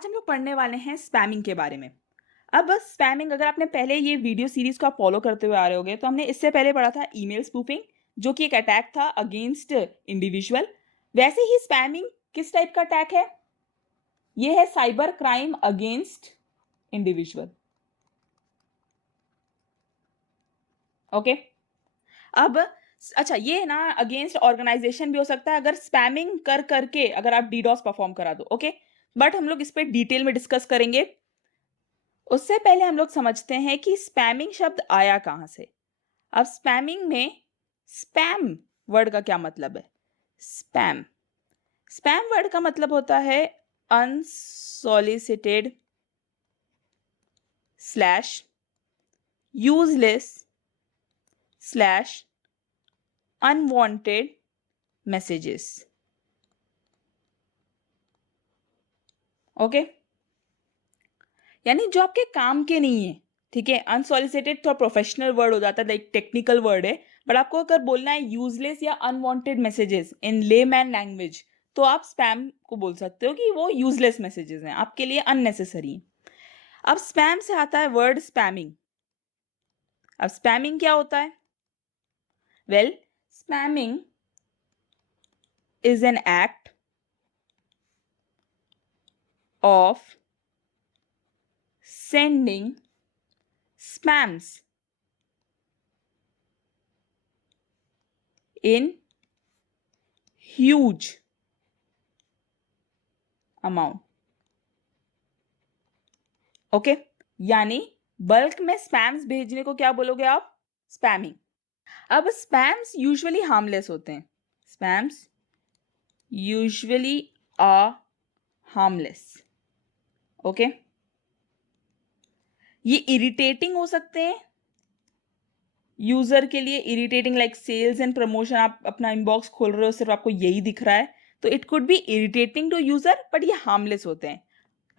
आज हम लोग पढ़ने वाले हैं स्पैमिंग के बारे में। अब स्पैमिंग अगर आपने पहले ये वीडियो सीरीज को आप फॉलो करते हुए आ रहे होगे तो हमने इससे पहले पढ़ा था ईमेल स्पूफिंग, जो कि एक अटैक था अगेंस्ट इंडिविजुअल। वैसे ही स्पैमिंग किस टाइप का अटैक है? ये है cyber crime against individual. Okay, अब अच्छा, ये ना अगेंस्ट ऑर्गेनाइजेशन भी हो सकता है अगर स्पैमिंग कर करके अगर आप डीडॉस परफॉर्म करा दो। ओके, बट हम लोग इस पे डिटेल में डिस्कस करेंगे। उससे पहले हम लोग समझते हैं कि स्पैमिंग शब्द आया कहां से। अब स्पैमिंग में स्पैम वर्ड का क्या मतलब है? स्पैम स्पैम वर्ड का मतलब होता है unsolicited slash useless slash unwanted messages. Okay, यानी जो आपके काम के नहीं है। ठीक है, अनसॉलिसिटेड थोड़ा प्रोफेशनल वर्ड हो जाता है, लाइक टेक्निकल वर्ड है, बट आपको अगर बोलना है यूजलेस या अनवांटेड मैसेजेस इन लेमैन लैंग्वेज, तो आप स्पैम को बोल सकते हो कि वो यूजलेस मैसेजेस हैं, आपके लिए अननेसेसरी। अब स्पैम से आता है वर्ड स्पैमिंग। अब स्पैमिंग क्या होता है? Well, spamming is an act of sending spams in huge amount. Okay, यानी बल्क में स्पैम्स भेजने को क्या बोलोगे आप? स्पैमिंग। अब स्पैम्स यूजुअली हार्मलेस होते हैं। Spams usually are harmless. Okay, ये इरिटेटिंग हो सकते हैं यूजर के लिए, irritating like sales and promotion. आप अपना इनबॉक्स खोल रहे हो, सिर्फ आपको यही दिख रहा है, तो it could be irritating to user, but ये हार्मलेस होते हैं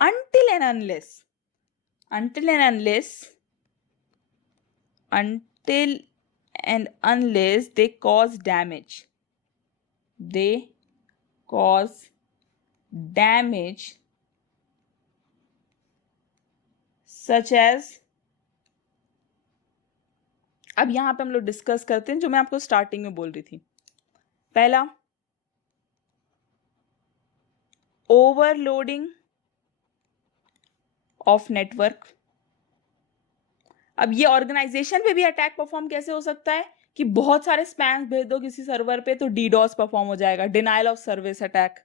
until and unless until and unless until and unless they cause damage. They cause damage such as, अब यहां पे हम लोग डिस्कस करते हैं जो मैं आपको स्टार्टिंग में बोल रही थी। पहला, ओवरलोडिंग ऑफ नेटवर्क। अब ये ऑर्गेनाइजेशन पे भी अटैक परफॉर्म कैसे हो सकता है कि बहुत सारे स्पैम्स भेज दो किसी सर्वर पे तो डीडॉस परफॉर्म हो जाएगा, denial of service attack.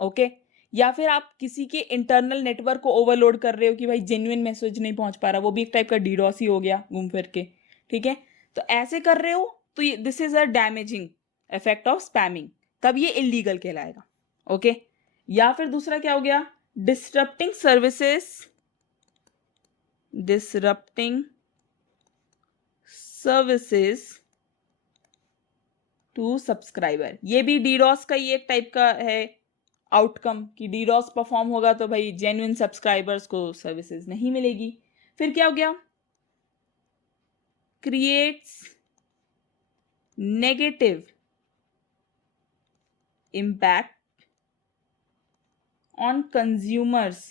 Okay, या फिर आप किसी के इंटरनल नेटवर्क को ओवरलोड कर रहे हो कि भाई जेन्युइन मैसेज नहीं पहुंच पा रहा, वो भी एक टाइप का डीडॉस ही हो गया घूम फिर के। ठीक है, तो ऐसे कर रहे हो तो this is a damaging effect of spamming, तब ये इलीगल कहलाएगा। ओके, या फिर दूसरा क्या हो गया? Disrupting services, disrupting services to subscriber. ये भी डीडॉस का ही एक टाइप का है आउटकम कि डीडॉस परफॉर्म होगा तो भाई जेन्युइन सब्सक्राइबर्स को सर्विसेज नहीं मिलेगी। फिर क्या हो गया? Creates negative impact on consumers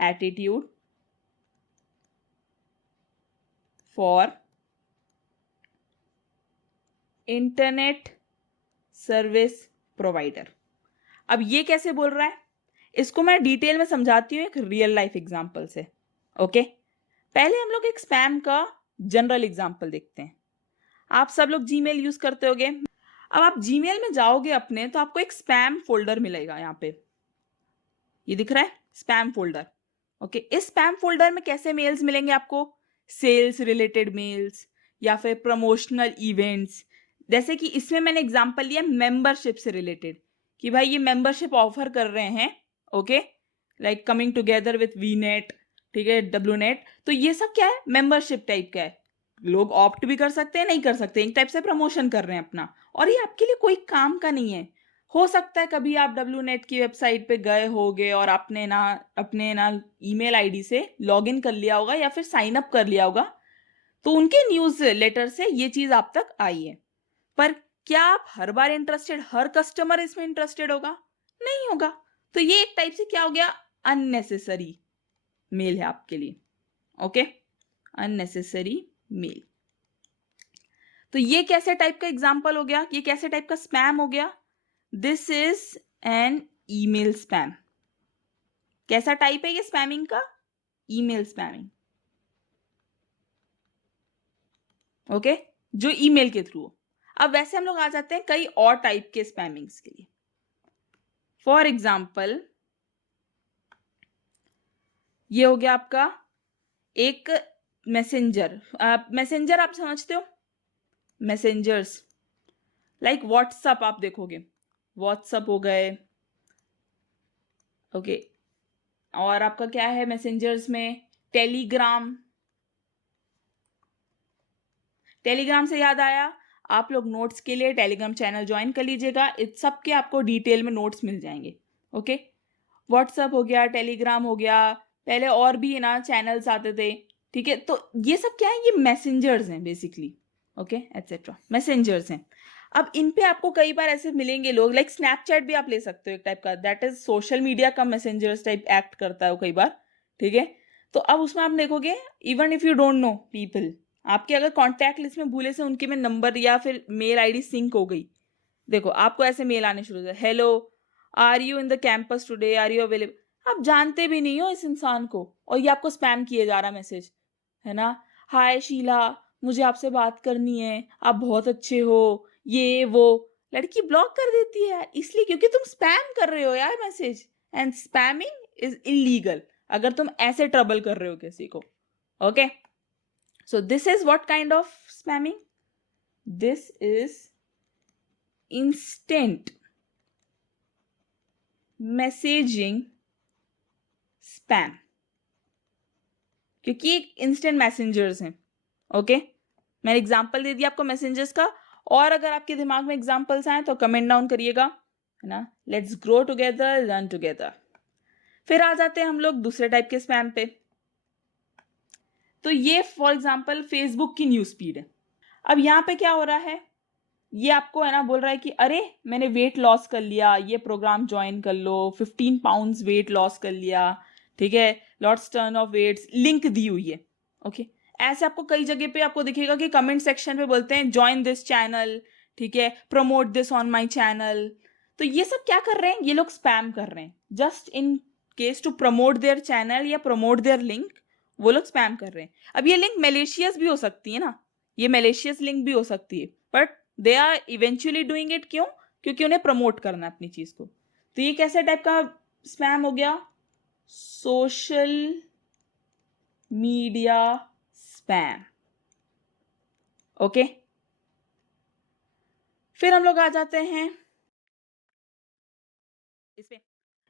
attitude for internet service provider. अब ये कैसे बोल रहा है, इसको मैं डिटेल में समझाती हूँ एक रियल लाइफ एग्जांपल से। ओके, पहले हम लोग एक स्पैम का जनरल एग्जांपल देखते हैं। आप सब लोग जीमेल यूज करते होगे। अब आप जीमेल में जाओगे अपने, तो आपको एक स्पैम फोल्डर मिलेगा। यहाँ पे ये दिख रहा है स्पैम फोल्डर। ओके, इस स्पैम फोल्डर में कैसे मेल्स मिलेंगे आपको? सेल्स रिलेटेड मेल्स या फिर प्रमोशनल इवेंट्स। जैसे कि इसमें मैंने एग्जांपल लिया मेंबरशिप से रिलेटेड कि भाई ये मेंबरशिप ऑफर कर रहे हैं। Okay, like coming together with V net, ठीक है, डब्ल्यू नेट। तो ये सब क्या है? मेंबरशिप टाइप का है। लोग ऑप्ट भी कर सकते हैं, नहीं कर सकते, एक टाइप से प्रमोशन कर रहे हैं अपना, और ये आपके लिए कोई काम का नहीं है। हो सकता है कभी आप डब्ल्यू नेट की वेबसाइट पे गए होगे और आपने ना अपने ना ईमेल आईडी से लॉग इन कर लिया होगा या फिर साइन अप कर लिया होगा, तो उनके न्यूज लेटर से ये चीज आप तक आई है। पर क्या आप हर बार इंटरेस्टेड, हर कस्टमर इसमें इंटरेस्टेड होगा? नहीं होगा। तो ये एक टाइप से क्या हो गया, अननेसेसरी मेल है आपके लिए, ओके, अननेसेसरी मेल। तो ये कैसे टाइप का एग्जाम्पल हो गया, ये कैसे टाइप का स्पैम हो गया, this is an email spam. कैसा टाइप है ये स्पैमिंग का, ईमेल स्पैमिंग, ओके, जो ईमेल के थ्रू। अब वैसे हम लोग आ जाते हैं कई और टाइप के स्पैमिंग्स के लिए। फॉर एग्जाम्पल ये हो गया आपका एक मैसेंजर। मैसेंजर आप समझते हो, मैसेंजर्स लाइक व्हाट्सअप आप देखोगे, व्हाट्सअप हो गए, ओके, और आपका क्या है मैसेंजर्स में, टेलीग्राम। टेलीग्राम से याद आया, आप लोग नोट्स के लिए टेलीग्राम चैनल ज्वाइन कर लीजिएगा, इस सब के आपको डिटेल में नोट्स मिल जाएंगे, ओके। व्हाट्सअप हो गया, टेलीग्राम हो गया, पहले और भी ना चैनल्स आते थे, ठीक है। तो ये सब क्या है, ये मैसेंजर्स हैं बेसिकली, ओके, एटसेट्रा, मैसेंजर्स हैं। अब इन पे आपको कई बार ऐसे मिलेंगे लोग, लाइक स्नैपचैट भी आप ले सकते हो एक टाइप का, दैट इज सोशल मीडिया का मैसेंजर्स टाइप एक्ट करता है वो कई बार, ठीक है। तो अब उसमें आप देखोगे, even if you don't know people, आपके अगर कॉन्टैक्ट लिस्ट में भूले से उनके में नंबर या फिर मेल आईडी सिंक हो गई, देखो आपको ऐसे मेल आने शुरू हो, hello are you in the campus today, are you available. आप जानते भी नहीं हो इस इंसान को और ये आपको स्पैम किए जा रहा मैसेज, है ना, हाय शीला मुझे आपसे बात करनी है, आप बहुत अच्छे हो, ये वो। लड़की ब्लॉक कर देती है यार, इसलिए क्योंकि तुम स्पैम कर रहे हो यार message, and spamming is illegal अगर तुम ऐसे ट्रबल कर रहे हो किसी को, okay. So this is what kind of spamming, this is instant messaging spam, क्योंकि एक इंस्टेंट मैसेंजर्स हैं, ओके। मैंने एग्जांपल दे दिया आपको मैसेंजर्स का, और अगर आपके दिमाग में एग्जांपल्स आए तो कमेंट डाउन करिएगा, है ना। Let's grow together, learn together. फिर आ जाते हैं हम लोग दूसरे टाइप के स्पैम पे। तो ये फॉर एग्जांपल फेसबुक की न्यूज फीड है। अब यहाँ पे क्या हो रहा है, ये आपको है ना बोल रहा है कि अरे मैंने वेट लॉस कर लिया, ये प्रोग्राम ज्वाइन कर लो, 15 पाउंड्स वेट लॉस कर लिया, ठीक है, lots turn of weights, link दी हुई है, ओके। ऐसे आपको कई जगह पे आपको दिखेगा कि कमेंट सेक्शन पे बोलते हैं ज्वाइन दिस चैनल, ठीक है, promote this on my channel. तो ये सब क्या कर रहे हैं, ये लोग स्पैम कर रहे हैं, just in case to promote their channel या प्रमोट देयर लिंक, वो लोग स्पैम कर रहे हैं। अब ये लिंक मेलेशियस भी हो सकती है ना, ये मेलेशियस लिंक भी हो सकती है, but they are eventually doing it, क्यों, क्योंकि उन्हें प्रमोट करना है अपनी चीज को। तो ये कैसे टाइप का स्पैम हो गया, सोशल मीडिया स्पैम, ओके। फिर हम लोग आ जाते हैं इस पे,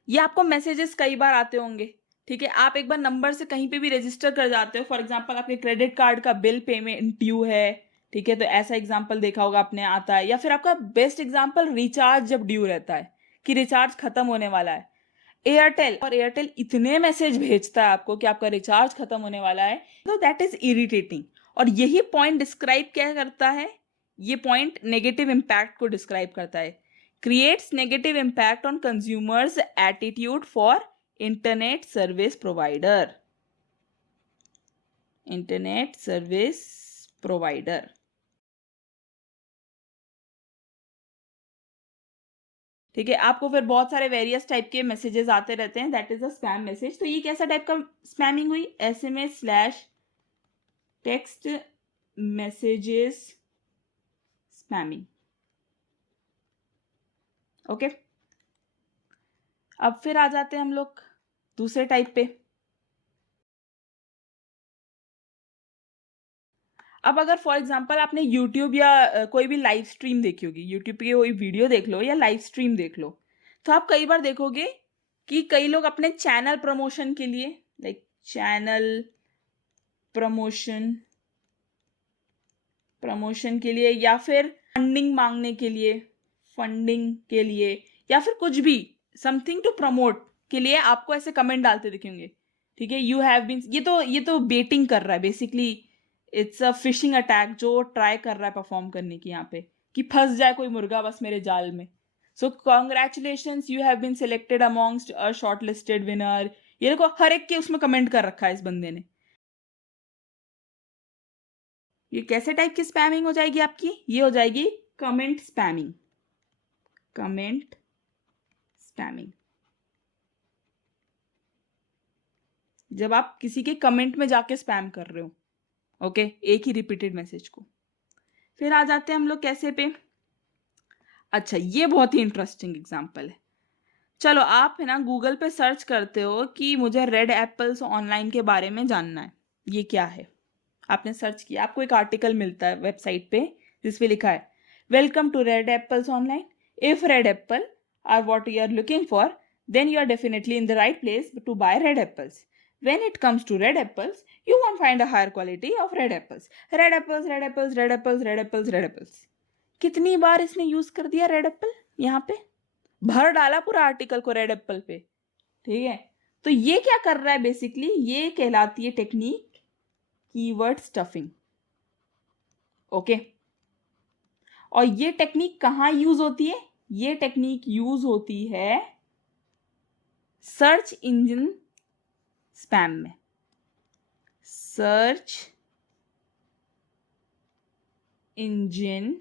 ये आपको मैसेजेस कई बार आते होंगे, ठीक है। आप एक बार नंबर से कहीं पे भी रजिस्टर कर जाते हो, फॉर एग्जांपल आपके क्रेडिट कार्ड का बिल पेमेंट ड्यू है, ठीक है, तो ऐसा एग्जांपल देखा होगा आपने आता है, या फिर आपका बेस्ट एग्जांपल रिचार्ज जब ड्यू रहता है कि रिचार्ज खत्म होने वाला है, एयरटेल, और एयरटेल इतने मैसेज भेजता है आपको कि आपका रिचार्ज खत्म होने वाला है, तो दैट इज इरिटेटिंग। और यही पॉइंट डिस्क्राइब क्या करता है, ये पॉइंट नेगेटिव इंपैक्ट को डिस्क्राइब करता है, creates negative impact on consumers' attitude for internet service provider. Internet service provider. ठीक है, आपको फिर बहुत सारे वेरियस टाइप के मैसेजेस आते रहते हैं, that is a spam message. तो ये कैसा टाइप का स्पैमिंग हुई, SMS / text messages spamming, okay. अब फिर आ जाते हैं हम लोग दूसरे टाइप पे। अब अगर फॉर एग्जांपल आपने यूट्यूब या कोई भी लाइव स्ट्रीम देखी होगी, यूट्यूब की कोई वीडियो देख लो या लाइव स्ट्रीम देख लो, तो आप कई बार देखोगे कि कई लोग अपने चैनल प्रमोशन के लिए, लाइक चैनल प्रमोशन के लिए, या फिर फंडिंग मांगने के लिए, या फिर कुछ भी समथिंग टू प्रमोट के लिए आपको ऐसे कमेंट डालते दिखेंगे, ठीक है, यू हैव बीन, ये तो बेटिंग कर रहा है basically, it's a phishing attack जो ट्राई कर रहा है परफॉर्म करने की यहाँ पे, कि फंस जाए कोई मुर्गा बस मेरे जाल में। So congratulations, you have been selected amongst a short listed winner. ये देखो हर एक के उसमें कमेंट कर रखा है इस बंदे ने। ये कैसे टाइप की स्पैमिंग हो जाएगी आपकी? ये हो जाएगी कमेंट स्पैमिंग। कमेंट स्पैमिंग, जब आप किसी के कमेंट में जाके स्पैम कर रहे हो, ओके, एक ही रिपीटेड मैसेज को। फिर आ जाते हैं हम लोग कैसे पे। अच्छा, ये बहुत ही इंटरेस्टिंग एग्जांपल है। चलो आप है ना गूगल पे सर्च करते हो कि मुझे रेड एप्पल्स ऑनलाइन के बारे में जानना है, ये क्या है। आपने सर्च किया, आपको एक आर्टिकल मिलता है वेबसाइट पे जिसपे लिखा है welcome to red apples online, if red apple are what you are looking for then you are definitely in the right place to buy red apples. When it comes to red apples, you won't find a higher quality of red apples. Red apples, red apples, red apples, red apples, red apples. कितनी बार इसने use कर दिया red Apple, यहाँ पे भर डाला पूरा article को रेड एप्पल पे, ठीक है। तो ये क्या कर रहा है बेसिकली, ये कहलाती है टेक्निक कीवर्ड स्टफिंग, ओके। और ये टेक्निक कहाँ यूज होती है? ये टेक्निक यूज होती है सर्च इंजन स्पैम में। सर्च इंजन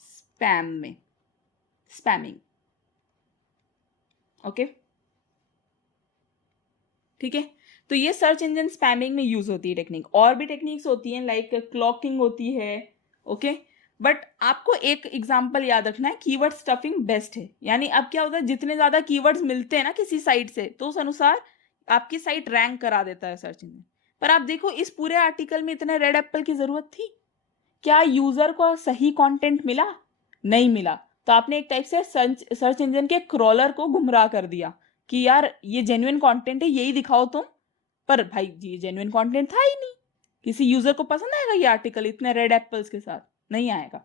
स्पैम में, स्पैमिंग, ओके, ठीक है। तो ये सर्च इंजन स्पैमिंग में यूज होती है टेक्निक। और भी टेक्निक्स होती हैं लाइक क्लॉकिंग होती है, ओके। बट आपको एक एग्जांपल याद रखना है, कीवर्ड स्टफिंग बेस्ट है। यानी अब क्या होता है, जितने ज्यादा कीवर्ड्स मिलते हैं ना किसी साइट से, तो उस अनुसार आपकी साइट रैंक करा देता है सर्च इंजन। पर आप देखो इस पूरे आर्टिकल में इतने रेड एप्पल की जरूरत थी क्या? यूजर को सही कंटेंट मिला? नहीं मिला। तो आपने एक टाइप से सर्च इंजन के क्रॉलर को गुमराह कर दिया कि यार ये जेन्युइन कंटेंट है, यही दिखाओ तुम। पर भाई ये जेन्युइन कंटेंट था ही नहीं। किसी यूजर को पसंद आएगा ये आर्टिकल इतने रेड एप्पल्स के साथ? नहीं आएगा।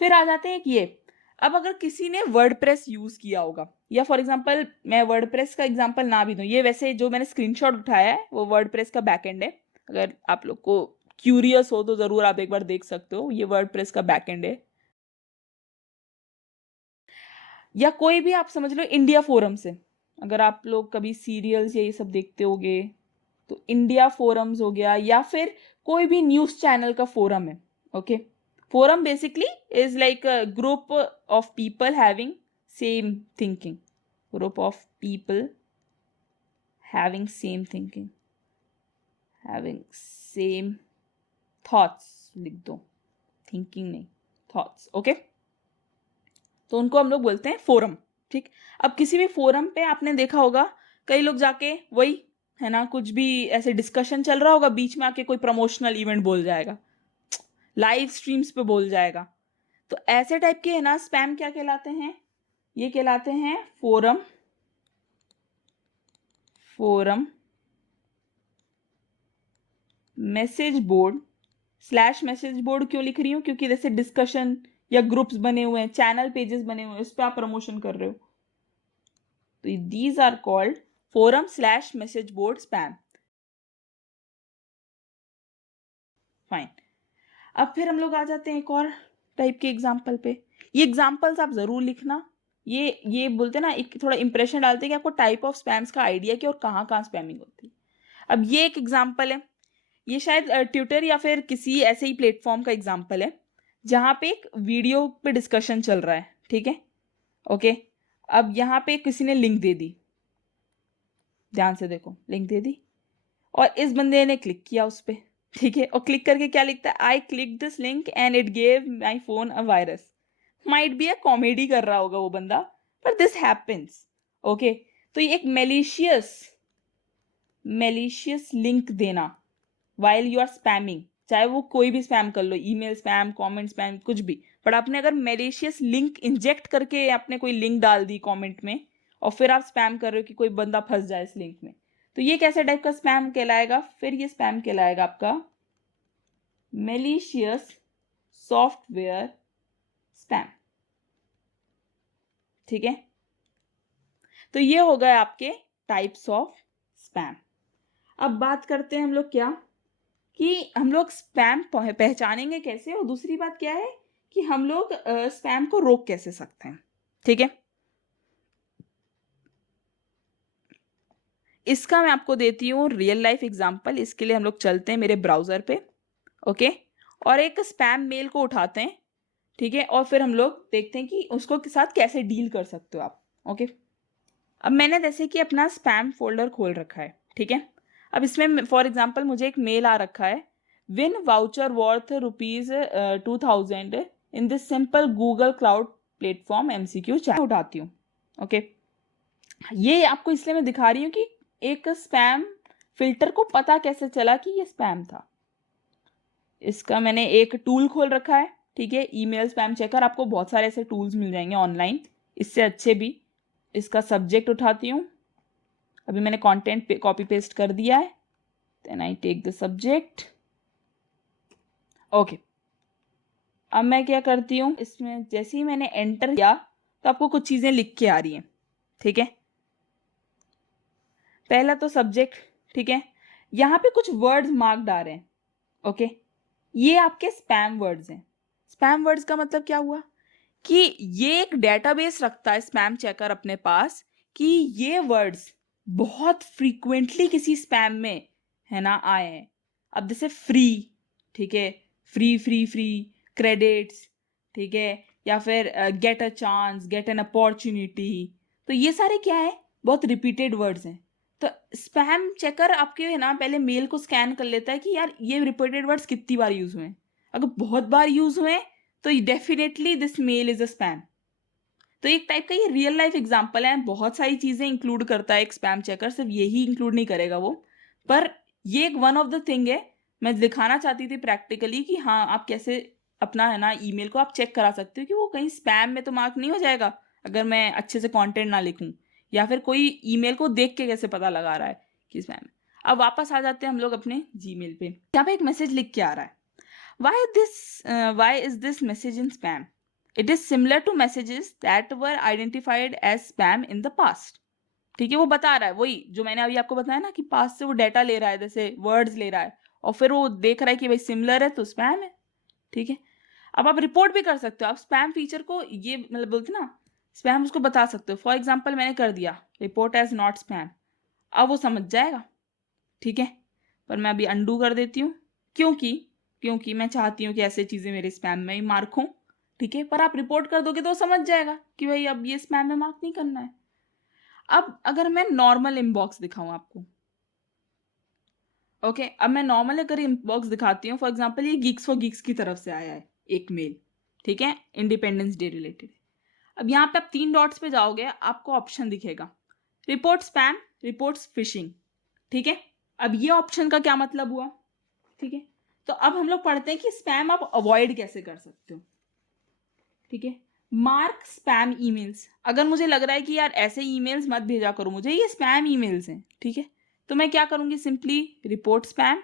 फिर आ जाते हैं ये, अब अगर किसी ने वर्डप्रेस यूज किया होगा, या फॉर एग्जांपल मैं वर्डप्रेस का एग्जांपल ना भी दूं, ये वैसे जो मैंने स्क्रीनशॉट उठाया है वो वर्डप्रेस का बैकएंड है। अगर आप लोग को क्यूरियस हो तो जरूर आप एक बार देख सकते हो, ये वर्डप्रेस का बैकएंड है। या कोई भी आप समझ लो इंडिया फोरम से, अगर आप लोग कभी सीरियल्स या ये सब देखते होगे तो इंडिया फोरम्स हो गया, या फिर कोई भी न्यूज चैनल का फोरम है, okay. Forum basically is like a group of people having same thinking, group of people having same thinking, having same thoughts, लिख दो, थिंकिंग नहीं, थॉट्स, ओके। तो उनको हम लोग बोलते हैं फोरम, ठीक। अब किसी भी फोरम पे आपने देखा होगा कई लोग जाके वही है ना, कुछ भी ऐसे डिस्कशन चल रहा होगा, बीच में आके कोई प्रमोशनल इवेंट बोल जाएगा, लाइव स्ट्रीम्स पे बोल जाएगा। तो ऐसे टाइप के है ना स्पैम क्या कहलाते हैं? ये कहलाते हैं forum. Forum message board, slash message board क्यों लिख रही हूँ? क्योंकि जैसे डिस्कशन या ग्रुप्स बने हुए हैं, चैनल पेजेस बने हुए हैं, उस पर आप प्रमोशन कर रहे हो, तो these are called forum slash message board spam. Fine. अब फिर हम लोग आ जाते हैं एक और टाइप के एग्जाम्पल पे। ये एग्जाम्पल्स आप जरूर लिखना, ये बोलते हैं ना, एक थोड़ा इंप्रेशन डालते हैं कि आपको टाइप ऑफ स्पैम्स का आइडिया कि और कहाँ कहाँ स्पैमिंग होती है। अब ये एक एग्जाम्पल है, ये शायद ट्विटर या फिर किसी ऐसे ही प्लेटफॉर्म का एग्जाम्पल है जहाँ पे एक वीडियो पे डिस्कशन चल रहा है, ठीक है, ओके। अब यहाँ पे किसी ने लिंक दे दी, ध्यान से देखो, लिंक दे दी और इस बंदे ने क्लिक किया उस पर, ठीक है। और क्लिक करके क्या लिखता है, I click this link and it gave my phone a virus. Might be a comedy कर रहा होगा वो बंदा, पर दिस हैपेंस, ओके। तो ये एक मेलिशियस लिंक देना वाइल यू आर स्पैमिंग, चाहे वो कोई भी स्पैम कर लो, ईमेल स्पैम, कमेंट स्पैम, कुछ भी, पर आपने अगर मेलिशियस लिंक इंजेक्ट करके आपने कोई लिंक डाल दी कमेंट में और फिर आप स्पैम कर रहे हो कि कोई बंदा फंस जाए इस लिंक में, तो ये कैसे टाइप का स्पैम कहलाएगा? फिर ये स्पैम कहलाएगा आपका मेलिशियस सॉफ्टवेयर स्पैम, ठीक है। तो ये हो गए आपके टाइप्स ऑफ स्पैम। अब बात करते हैं हम लोग क्या, कि हम लोग स्पैम पहचानेंगे कैसे, और दूसरी बात क्या है कि हम लोग स्पैम को रोक कैसे सकते हैं, ठीक है, इसका मैं आपको देती हूँ रियल लाइफ एग्जांपल। इसके लिए हम लोग चलते हैं मेरे ब्राउज़र पे, ओके, और एक स्पैम मेल को उठाते हैं, ठीक है, और फिर हम लोग देखते हैं कि उसको के साथ कैसे डील कर सकते हो आप, ओके। अब मैंने जैसे कि अपना स्पैम फोल्डर खोल रखा है, ठीक है। अब इसमें फॉर एग्जांपल मुझे एक मेल आ रखा है, win voucher worth ₹2000 in this simple Google cloud platform MCQ chat. उठाती हूँ, ओके। ये आपको इसलिए मैं दिखा रही हूँ कि एक स्पैम फिल्टर को पता कैसे चला कि ये स्पैम था। इसका मैंने एक टूल खोल रखा है, ठीक है, ईमेल स्पैम चेकर। आपको बहुत सारे ऐसे टूल्स मिल जाएंगे ऑनलाइन, इससे अच्छे भी। इसका सब्जेक्ट उठाती हूँ, अभी मैंने कंटेंट कॉपी पेस्ट कर दिया है, then I take the subject, okay. अब मैं क्या करती हूँ, इसमें जैसे ही मैंने एंटर किया तो आपको कुछ चीज़ें लिख के आ रही हैं, ठीक है। पहला तो सब्जेक्ट, ठीक है, यहाँ पे कुछ वर्ड्स मार्क्ड आ रहे हैं, ओके, ये आपके स्पैम वर्ड्स हैं। स्पैम वर्ड्स का मतलब क्या हुआ कि ये एक डेटाबेस रखता है स्पैम चेकर अपने पास कि ये वर्ड्स बहुत फ्रीक्वेंटली किसी स्पैम में है ना आए हैं। अब जैसे फ्री, ठीक है, फ्री फ्री फ्री, क्रेडिट्स, ठीक है, या फिर get a chance, get an opportunity, तो ये सारे क्या है, बहुत रिपीटेड वर्ड्स हैं। तो स्पैम चेकर आपके है ना पहले मेल को स्कैन कर लेता है कि यार ये रिपीटेड वर्ड्स कितनी बार यूज हुए हैं। अगर बहुत बार यूज हुए हैं तो definitely this mail is a spam. तो एक टाइप का ये रियल लाइफ एग्जांपल है, बहुत सारी चीजें इंक्लूड करता है एक स्पैम चेकर, सिर्फ यही इंक्लूड नहीं करेगा वो, पर ये एक वन ऑफ द थिंग है। मैं दिखाना चाहती थी प्रैक्टिकली कि हाँ आप कैसे अपना है ना ईमेल को आप चेक करा सकते हो कि वो कहीं स्पैम में तो मार्क नहीं हो जाएगा अगर मैं अच्छे से कंटेंट ना लिखूं, या फिर कोई ईमेल को देख के कैसे पता लगा रहा है कि स्पैम है। अब वापस आ जाते हैं हम लोग अपने जीमेल पे, यहाँ पे एक मैसेज लिख के आ रहा है, why is this message in spam? It is similar to messages that were identified as spam in the past. ठीक है, वो बता रहा है वही जो मैंने अभी आपको बताया ना कि पास्ट से वो डाटा ले रहा है, जैसे वर्ड्स ले रहा है, और फिर वो देख रहा है कि भाई सिमिलर है तो स्पैम है, ठीक है। अब आप रिपोर्ट भी कर सकते हो, आप स्पैम फीचर को ये मतलब बोलते ना स्पैम उसको बता सकते हो। फॉर एग्जाम्पल मैंने कर दिया रिपोर्ट एज नॉट स्पैम, अब वो समझ जाएगा, ठीक है। पर मैं अभी अंडू कर देती हूँ, क्योंकि मैं चाहती हूँ कि ऐसे चीज़ें मेरे स्पैम में ही मार्क हों, ठीक है। पर आप रिपोर्ट कर दोगे तो वो समझ जाएगा कि भाई अब ये स्पैम में मार्क नहीं करना है। अब अगर मैं नॉर्मल इनबॉक्स दिखाऊं आपको, ओके, अब मैं नॉर्मल अगर इनबॉक्स दिखाती हूँ, फॉर एग्जाम्पल ये गीक्स फॉर गीक्स की तरफ से आया है एक मेल, ठीक है, इंडिपेंडेंस डे रिलेटेड। अब यहाँ पे आप 3 डॉट्स पे जाओगे, आपको ऑप्शन दिखेगा रिपोर्ट स्पैम, रिपोर्ट फिशिंग, ठीक है। अब ये ऑप्शन का क्या मतलब हुआ, ठीक है। तो अब हम लोग पढ़ते हैं कि स्पैम आप अवॉइड कैसे कर सकते हो, ठीक है। मार्क स्पैम ईमेल्स, अगर मुझे लग रहा है कि यार ऐसे ईमेल्स मत भेजा करो मुझे, ये स्पैम ईमेल्स हैं, ठीक है, तो मैं क्या करूंगी, सिंपली रिपोर्ट स्पैम,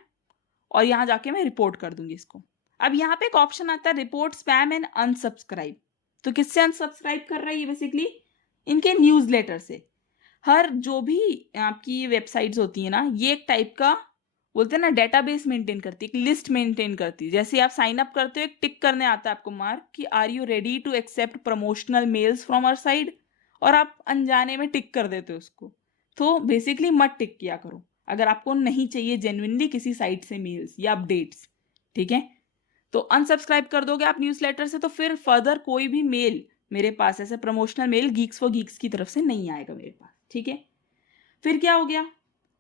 और यहाँ जाके मैं रिपोर्ट कर दूंगी इसको। अब यहाँ पे एक ऑप्शन आता है रिपोर्ट स्पैम एंड अनसब्सक्राइब। तो किससे अनसब्सक्राइब कर रहा है ये, बेसिकली इनके न्यूज़लेटर से। हर जो भी आपकी वेबसाइट्स होती है ना, ये एक टाइप का बोलते हैं ना डेटाबेस मेंटेन करती है, एक लिस्ट मेंटेन करती है। जैसे आप साइन अप करते हो, एक टिक करने आता है आपको मार्क कि are you ready to accept promotional mails from our side, और आप अनजाने में टिक कर देते हो उसको। तो बेसिकली मत टिक किया करो अगर आपको नहीं चाहिए जेन्युइनली किसी साइट से मेल्स या अपडेट्स, ठीक है। तो अनसब्सक्राइब कर दोगे आप न्यूज़लेटर से, तो फिर फर्दर कोई भी मेल मेरे पास ऐसे promotional mail GeeksforGeeks की तरफ से नहीं आएगा मेरे पास, ठीक है। फिर क्या हो गया,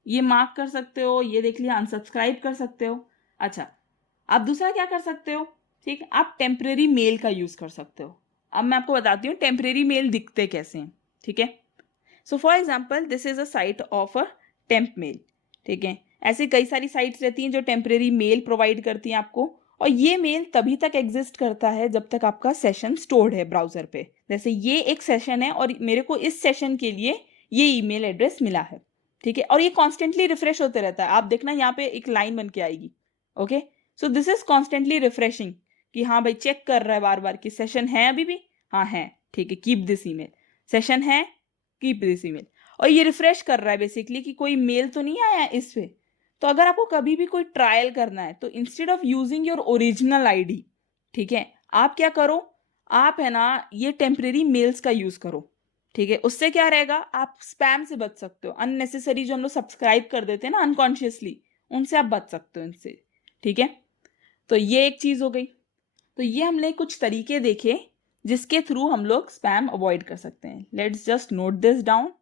ये मार्क कर सकते हो, ये देख लिया, अनसब्सक्राइब कर सकते हो। अच्छा, आप दूसरा क्या कर सकते हो, ठीक, आप टेम्परेरी मेल का यूज कर सकते हो। अब मैं आपको बताती हूँ टेम्परेरी मेल दिखते कैसे हैं, ठीक है। So for example this is a site of a temp mail, ठीक है। ऐसे कई सारी साइट्स रहती हैं जो टेम्परेरी मेल प्रोवाइड करती हैं आपको, और ये मेल तभी तक एग्जिस्ट करता है जब तक आपका सेशन स्टोर्ड है ब्राउजर पे। जैसे ये एक सेशन है और मेरे को इस सेशन के लिए ये ईमेल एड्रेस मिला है, ठीक है, और ये कॉन्स्टेंटली रिफ्रेश होते रहता है। आप देखना यहाँ पे एक लाइन बन के आएगी, okay. So this is constantly refreshing कि हाँ भाई चेक कर रहा है बार बार कि सेशन है अभी भी, हाँ है, ठीक है, कीप दिस ईमेल, सेशन है, कीप दिस ईमेल। और ये रिफ्रेश कर रहा है बेसिकली कि कोई मेल तो नहीं आया इस पे। तो अगर आपको कभी भी कोई ट्रायल करना है तो instead of using your original ID, ठीक है, आप क्या करो, आप है ना ये टेम्परेरी मेल्स का यूज करो, ठीक है। उससे क्या रहेगा, आप स्पैम से बच सकते हो, अननेसेसरी जो हम लोग सब्सक्राइब कर देते हैं ना अनकॉन्शियसली, उनसे आप बच सकते हो इनसे, ठीक है। तो ये एक चीज हो गई। तो ये हमने कुछ तरीके देखे जिसके थ्रू हम लोग स्पैम अवॉइड कर सकते हैं। Let's just note this down,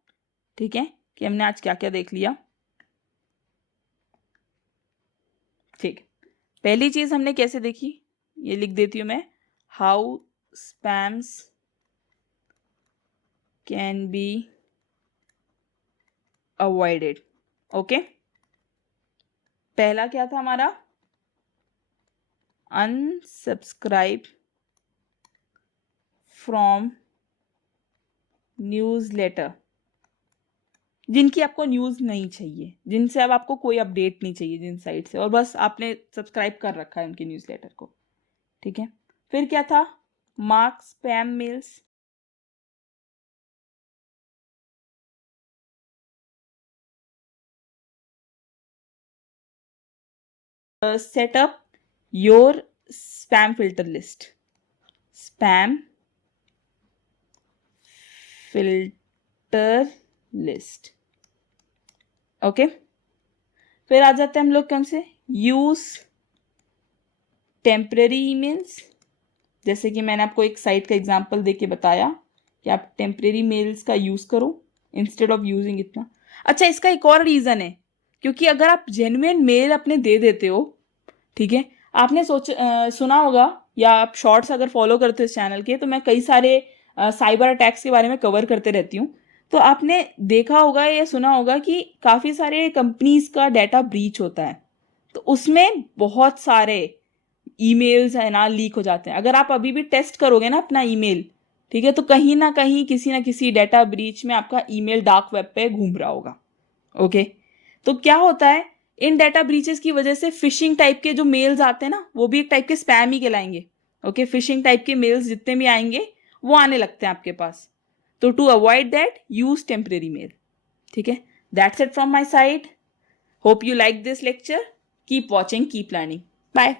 ठीक है, कि हमने आज क्या क्या देख लिया। ठीक, पहली चीज हमने कैसे देखी, ये लिख देती हूं मैं, how spams can be avoided. Okay, पहला क्या था हमारा, अनसब्सक्राइब फ्रॉम न्यूज़लेटर, जिनकी आपको न्यूज़ नहीं चाहिए, जिनसे अब आपको कोई अपडेट नहीं चाहिए जिन साइट से, और बस आपने सब्सक्राइब कर रखा है उनकी न्यूज़लेटर को, ठीक है। फिर क्या था, mark spam mails, set up your spam filter list, spam filter list, okay. फिर आ जाते हैं हम लोग कौन से, यूज टेम्परेरी ईमेल्स, जैसे कि मैंने आपको एक साइट का एग्जांपल देके बताया कि आप टेम्परेरी मेल्स का यूज करो इंस्टेड ऑफ यूजिंग इतना। अच्छा, इसका एक और रीजन है, क्योंकि अगर आप जेन्युइन मेल अपने दे देते हो, ठीक है, आपने सुना होगा, या आप शॉर्ट्स अगर फॉलो करते हो इस चैनल के, तो मैं कई सारे साइबर अटैक्स के बारे में कवर करते रहती हूँ। तो आपने देखा होगा या सुना होगा कि काफ़ी सारे कंपनीज का डाटा ब्रीच होता है, तो उसमें बहुत सारे ईमेल्स है ना लीक हो जाते हैं। अगर आप अभी भी टेस्ट करोगे ना अपना ईमेल, ठीक है, तो कहीं ना कहीं किसी ना किसी डाटा ब्रीच में आपका ईमेल डार्क वेब पे घूम रहा होगा, ओके। तो क्या होता है, इन डाटा ब्रीचेस की वजह से फिशिंग टाइप के जो मेल्स आते हैं ना, वो भी एक टाइप के स्पैम ही कहलाएंगे, ओके। फिशिंग टाइप के मेल्स जितने भी आएंगे वो आने लगते हैं आपके पास। तो to avoid that, use temporary mail, ठीक है। That's it from my side, hope you like this lecture, keep watching, keep learning, bye.